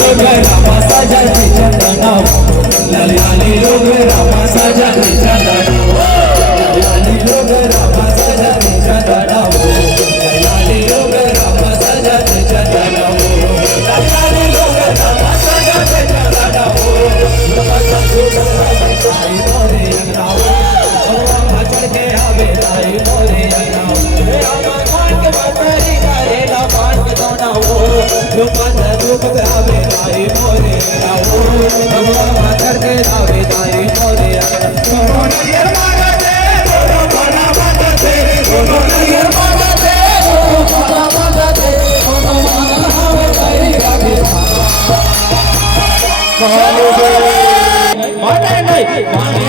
लोग रामा सजनी चंदना ललियाली लोग रामा सजनी चंदना ललियाली लोग रामा सजनी चंदना ललियाली लोग रामा सजनी चंदना ललियाली लोग रामा सजनी चंदना आई मोरे अंगनाओ भगवा चढ़ के आवे आई मोरे अंगनाओ मान के बतरी गाए ला मान के दोना हो रूपन रूप आवे आई मोरे अंगनाओ भगवा चढ़ के आवे आई मोरे अंगनाओ नरियर मांगते दोनों बना मांगते दोनों नरियर मांगते दोनों बना मांगते दोनों मांगल आवे आई आगे माने नहीं माने